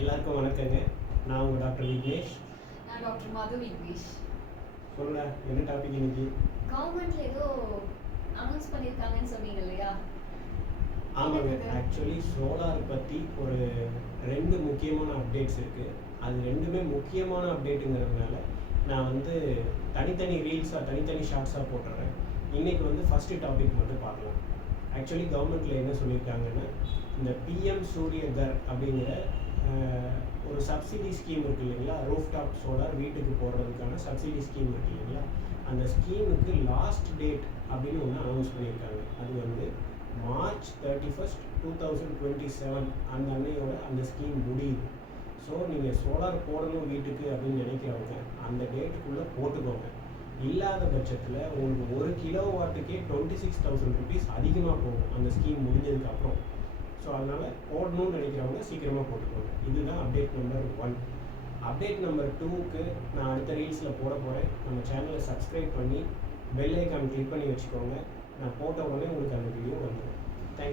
எல்லாருக்கும் வணக்கங்க. நான் உங்கள் டாக்டர் விக்னேஷ். நான் டாக்டர் மது விக்னேஷ். சொல்லுங்க, என்ன டாபிக் இன்னைக்கு? கவர்மெண்ட்ல ஏதோ அனௌன்ஸ் பண்ணியிருக்காங்கன்னு சொன்னீங்க இல்லையா? ஆமாங்க, ஆக்சுவலி சோலார் பற்றி ஒரு 2 முக்கியமான அப்டேட்ஸ் இருக்குது. அது 2மே முக்கியமான அப்டேட்டுங்கிறதுனால நான் தனித்தனி ரீல்ஸாக தனித்தனி ஷார்ட்ஸாக போட்டுறேன். இன்றைக்கி ஃபஸ்ட்டு டாபிக் மட்டும் பார்க்கலாம். ஆக்சுவலி கவர்மெண்ட்டில் என்ன சொல்லியிருக்காங்கன்னா, இந்த பிஎம் சூரியகர் அப்படிங்கிற ஒரு சப்சிடி ஸ்கீம் இருக்குது இல்லைங்களா, ரூஃப் டாப் சோலார் வீட்டுக்கு போடுறதுக்கான சப்சிடி ஸ்கீம் இருக்குது இல்லைங்களா, அந்த ஸ்கீமுக்கு லாஸ்ட் டேட் அப்படின்னு ஒன்று அனௌன்ஸ் பண்ணியிருக்காங்க. அது March 31st, 2027 அந்த அன்னையோட அந்த ஸ்கீம் முடியுது. ஸோ நீங்கள் சோலார் போடணும் வீட்டுக்கு அப்படின்னு நினைக்கிறவங்க அந்த டேட்டுக்குள்ளே போட்டுக்கோங்க. இல்லாத பட்சத்தில் உங்களுக்கு 1 கிலோவாட்டுக்கே 26,000 ருபீஸ் அதிகமாக போகும் அந்த ஸ்கீம் முடிஞ்சதுக்கப்புறம். ஸோ அதனால் போடணும்னு நினைக்கிறவங்க சீக்கிரமாக போட்டுக்கோங்க. இதுதான் அப்டேட் நம்பர் 1. அப்டேட் நம்பர் 2க்கு நான் அடுத்த ரீல்ஸில் போட போகிறேன். நம்ம சேனலை சப்ஸ்கிரைப் பண்ணி பெல் ஐக்கான் கிளிக் பண்ணி வச்சுக்கோங்க. நான் போட்ட உடனே உங்களுக்கு அந்த வீடியோ வந்துடும். தேங்க்யூ.